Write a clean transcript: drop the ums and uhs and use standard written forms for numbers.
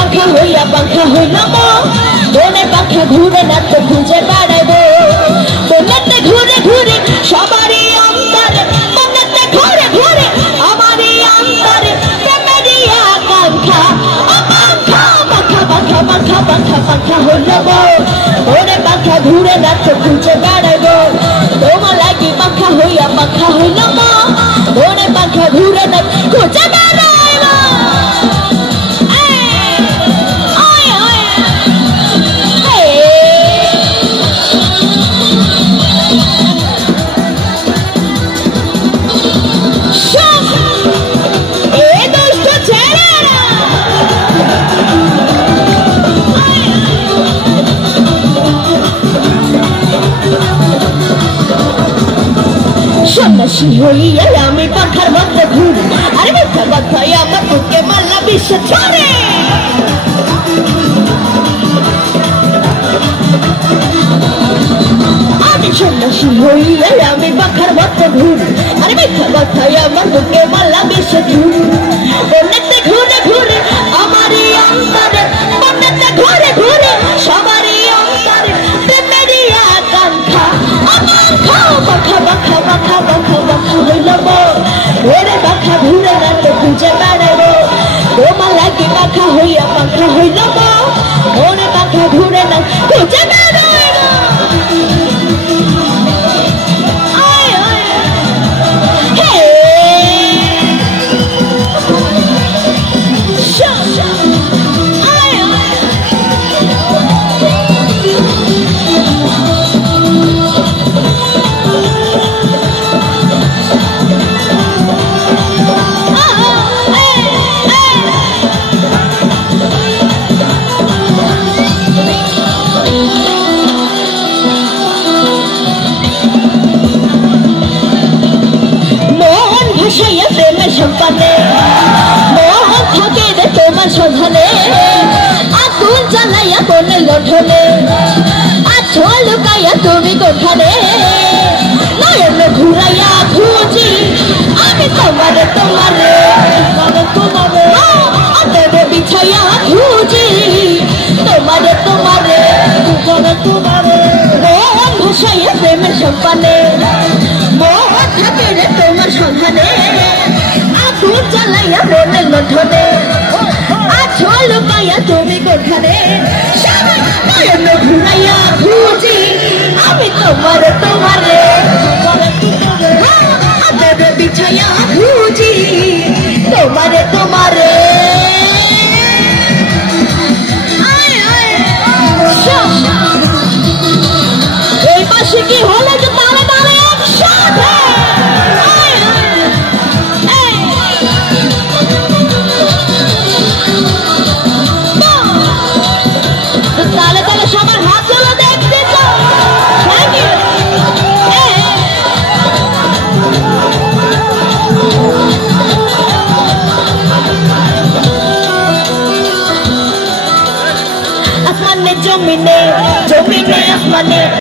পাখা হইয়া পাখা হইলাম বনে পাখা ঘুরে না তো খুঁজে বেড়াবো বনেতে ঘুরে ঘুরে সবারই অন্তরে বনেতে ঘুরে ঘুরে আমারই অন্তরে প্রেমেরই আকাঙ্ক্ষা আকাঙ্ক্ষা পাখা পাখা পাখা পাখা পাখা হইলাম বনে পাখা ঘুরে না তো খুঁজে বেড়াবো তোমার লাগি পাখা হইয়া পাখা হইলাম বনে পাখা ঘুরে না খুঁজে বেড়াবো সন্ন্যাসী হইয়া আমি পাখার মধ্যে ঘুরি আরে মিথ্যা কথাই আমার বুকে মাল্লা বিশ্ব ছড়ে আমি সন্ন্যাসী হইয়া আমি পাখার মধ্যে ঘুরি আরে মিথ্যা কথাই আমার বুকে মাল্লা বিশ্ব ছড়ে বনেতে ঘুরে ঘুরে আমারই অন্তরে বনেতে ঘুরে ঘুরে সবারই অন্তরে প্রেমেরই আকাঙ্ক্ষা আকাঙ্ক্ষা পাখা পাখা পাখা পাখা পাখা হইলাম ওরে পাখা ঘুরে না তো খুঁজে বেড়াবো তোমার লাগে পাখা হইয়া পাখা হইলাম ওরে পাখা ঘুরে না খুঁজে বেড়াবো সম্পানে মোহন থাকে রে তোমার সন্ধানে আগুন জ্বালাইয়া বনে লঠনে আছো লুকাইয়া তুমি কোঠানে নয়ন ঘুরাইয়া খুঁজি আমি তোমারে তোমারে তোমারে আদরে বিছাইয়া খুঁজি তোমারে তোমারে তোমারে তোমারে মোহন ভাসাইয়া প্রেমের সম্পানে মোহন থাকে রে তোমার সন্ধানে আগুন জ্বালাইয়া বনে লঠনে আছো লুকাইয়া তুমি কোঠানে নয়ন ঘুরাইয়া খুঁজি আমি তোমারে তোমারে আদরে বিছাইয়া খুঁজি তোমারে তোমারে